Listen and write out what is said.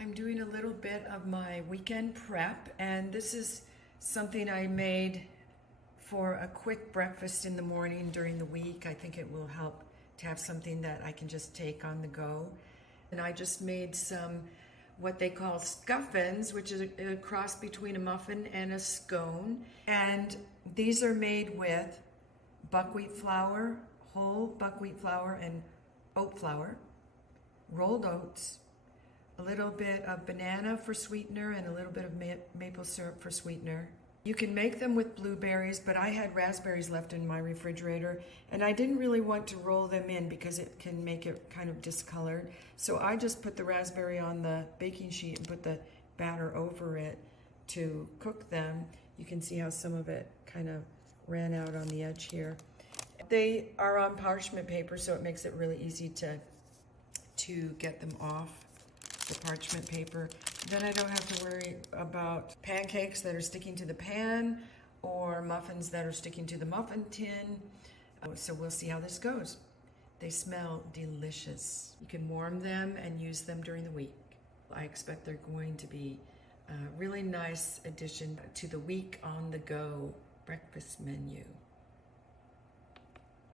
I'm doing a little bit of my weekend prep, and this is something I made for a quick breakfast in the morning during the week. I think it will help to have something that I can just take on the go. And I just made some what they call scuffins, which is a cross between a muffin and a scone. And these are made with buckwheat flour, whole buckwheat flour, and oat flour, rolled oats, a little bit of banana for sweetener, and a little bit of maple syrup for sweetener. You can make them with blueberries, but I had raspberries left in my refrigerator, and I didn't really want to roll them in because it can make it kind of discolored. So I just put the raspberry on the baking sheet and put the batter over it to cook them. You can see how some of it kind of ran out on the edge here. They are on parchment paper, so it makes it really easy to get them off the parchment paper. Then I don't have to worry about pancakes that are sticking to the pan or muffins that are sticking to the muffin tin. So we'll see how this goes. They smell delicious. You can warm them and use them during the week. I expect they're going to be a really nice addition to the week on the go breakfast menu.